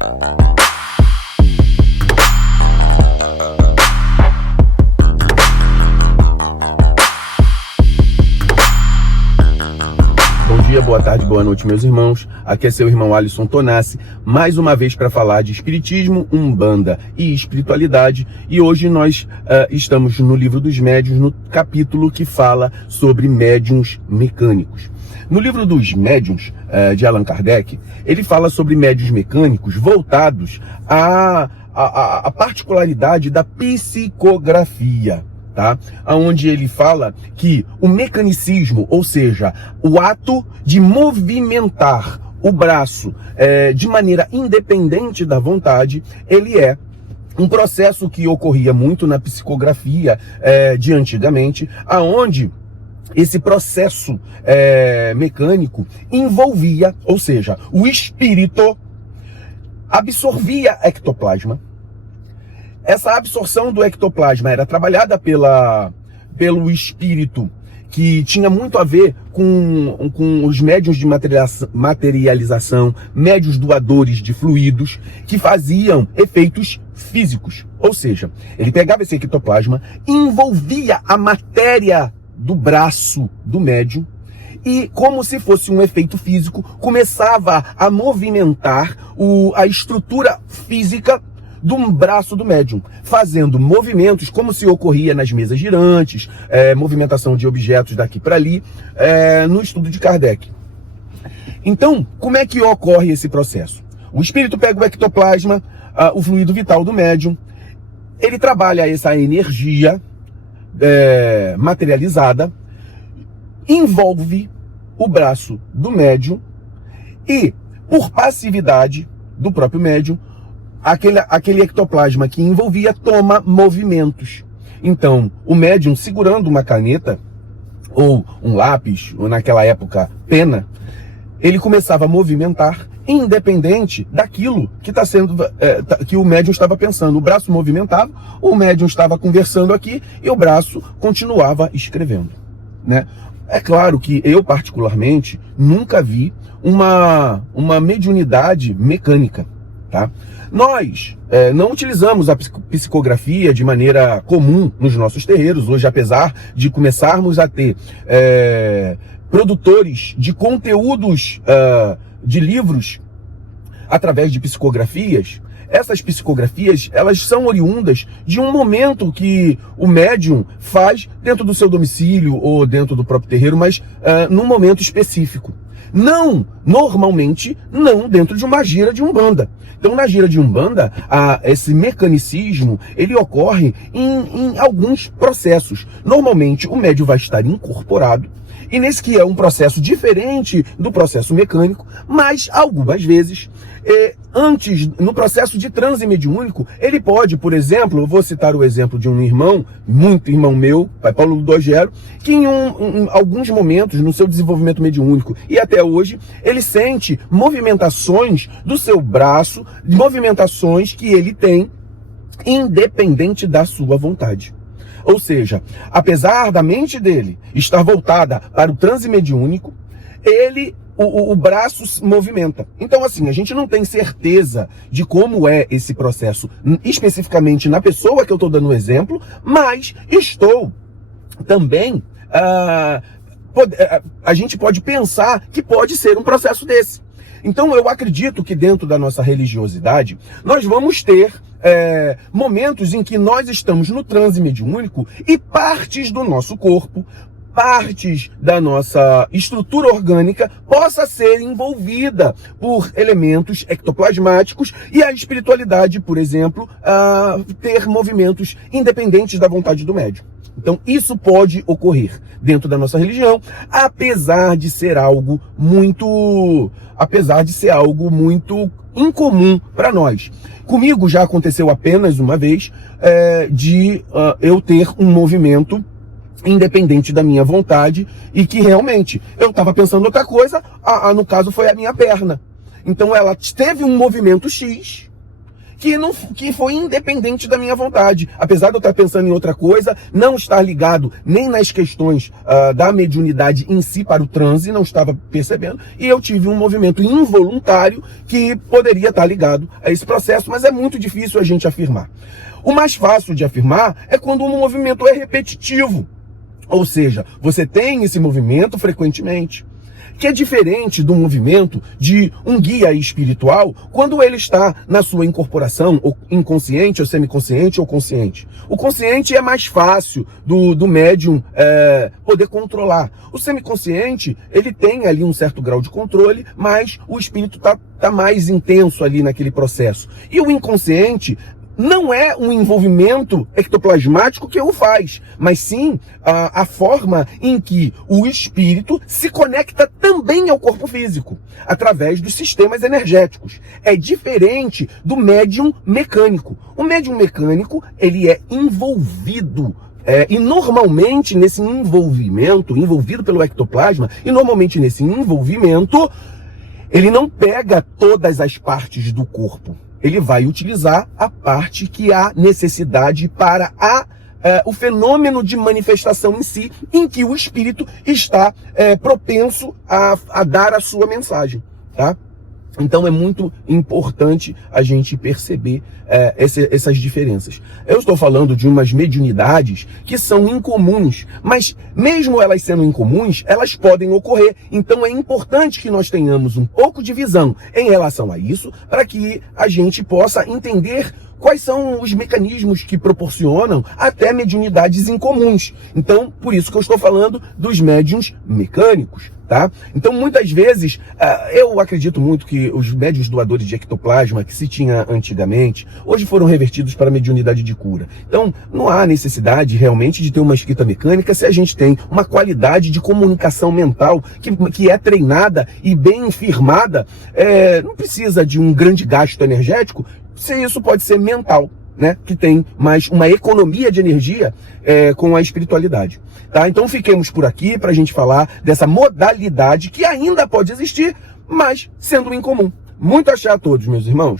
Bom dia, boa tarde, boa noite, meus irmãos. Aqui é seu irmão Alisson Tonassi, mais uma vez para falar de espiritismo, umbanda e espiritualidade. E hoje nós estamos no livro dos médiuns, no capítulo que fala sobre médiuns mecânicos. No livro dos médiuns, de Allan Kardec, ele fala sobre médiuns mecânicos voltados à particularidade da psicografia. Tá? Onde ele fala que o mecanicismo, ou seja, o ato de movimentar o braço de maneira independente da vontade, ele é um processo que ocorria muito na psicografia de antigamente, aonde esse processo mecânico envolvia, ou seja, o espírito absorvia ectoplasma. Essa absorção do ectoplasma era trabalhada pelo espírito, que tinha muito a ver com os médiuns de materialização, médiuns doadores de fluidos, que faziam efeitos físicos. Ou seja, ele pegava esse ectoplasma, envolvia a matéria do braço do médium, e, como se fosse um efeito físico, começava a movimentar a estrutura física do braço do médium, fazendo movimentos como se ocorria nas mesas girantes, movimentação de objetos daqui para ali, no estudo de Kardec. Então, como é que ocorre esse processo? O espírito pega o ectoplasma, o fluido vital do médium, ele trabalha essa energia materializada, envolve o braço do médium e, por passividade do próprio médium, aquele ectoplasma que envolvia toma movimentos. Então, o médium segurando uma caneta, ou um lápis, ou naquela época, pena, ele começava a movimentar, independente daquilo que que o médium estava pensando. O braço movimentava, o médium estava conversando aqui, e o braço continuava escrevendo, né? É claro que eu, particularmente, nunca vi uma mediunidade mecânica, tá? Nós não utilizamos a psicografia de maneira comum nos nossos terreiros. Hoje, apesar de começarmos a ter produtores de conteúdos de livros através de psicografias, essas psicografias, elas são oriundas de um momento que o médium faz dentro do seu domicílio ou dentro do próprio terreiro, mas num momento específico. Normalmente, não dentro de uma gira de umbanda. Então, na gira de umbanda, esse mecanicismo, ele ocorre em alguns processos. Normalmente, o médium vai estar incorporado, e nesse que é um processo diferente do processo mecânico, mas algumas vezes, antes, no processo de transe mediúnico, ele pode, por exemplo, eu vou citar o exemplo de um irmão, muito irmão meu, Pai Paulo Ludogero, que em alguns momentos, no seu desenvolvimento mediúnico e até hoje, ele sente movimentações do seu braço, movimentações que ele tem independente da sua vontade. Ou seja, apesar da mente dele estar voltada para o transe mediúnico, o braço se movimenta. Então, assim, a gente não tem certeza de como é esse processo, especificamente na pessoa que eu estou dando o exemplo, mas estou também... a gente pode pensar que pode ser um processo desse. Então, eu acredito que dentro da nossa religiosidade, nós vamos ter momentos em que nós estamos no transe mediúnico e partes do nosso corpo, partes da nossa estrutura orgânica possa ser envolvida por elementos ectoplasmáticos e a espiritualidade, por exemplo, ter movimentos independentes da vontade do médium. Então, isso pode ocorrer dentro da nossa religião, apesar de ser algo muito incomum para nós. Comigo já aconteceu apenas uma vez de eu ter um movimento independente da minha vontade e que realmente eu estava pensando outra coisa, no caso foi a minha perna. Então ela teve um movimento X que foi independente da minha vontade. Apesar de eu estar pensando em outra coisa, não estar ligado nem nas questões da mediunidade em si para o transe, não estava percebendo, e eu tive um movimento involuntário que poderia estar ligado a esse processo, mas é muito difícil a gente afirmar. O mais fácil de afirmar é quando um movimento é repetitivo, ou seja, você tem esse movimento frequentemente, que é diferente do movimento de um guia espiritual quando ele está na sua incorporação, ou inconsciente, ou semiconsciente, ou consciente. O consciente é mais fácil do médium poder controlar. O semiconsciente, ele tem ali um certo grau de controle, mas o espírito tá mais intenso ali naquele processo. E o inconsciente não é um envolvimento ectoplasmático que o faz, mas sim a forma em que o espírito se conecta também ao corpo físico, através dos sistemas energéticos. É diferente do médium mecânico. O médium mecânico, ele é envolvido e normalmente nesse envolvido pelo ectoplasma, e normalmente nesse envolvimento, ele não pega todas as partes do corpo. Ele vai utilizar a parte que há necessidade para o fenômeno de manifestação em si, em que o espírito está propenso a dar a sua mensagem, tá? Então é muito importante a gente perceber essas diferenças. Eu estou falando de umas mediunidades que são incomuns, mas mesmo elas sendo incomuns, elas podem ocorrer. Então é importante que nós tenhamos um pouco de visão em relação a isso, para que a gente possa entender quais são os mecanismos que proporcionam até mediunidades incomuns. Então, por isso que eu estou falando dos médiuns mecânicos, tá? Então, muitas vezes, eu acredito muito que os médiuns doadores de ectoplasma que se tinha antigamente, hoje foram revertidos para a mediunidade de cura. Então, não há necessidade realmente de ter uma escrita mecânica se a gente tem uma qualidade de comunicação mental que é treinada e bem firmada. Não precisa de um grande gasto energético, se isso pode ser mental, né? Que tem mais uma economia de energia com a espiritualidade. Tá? Então fiquemos por aqui para a gente falar dessa modalidade que ainda pode existir, mas sendo incomum. Muito axé a todos, meus irmãos.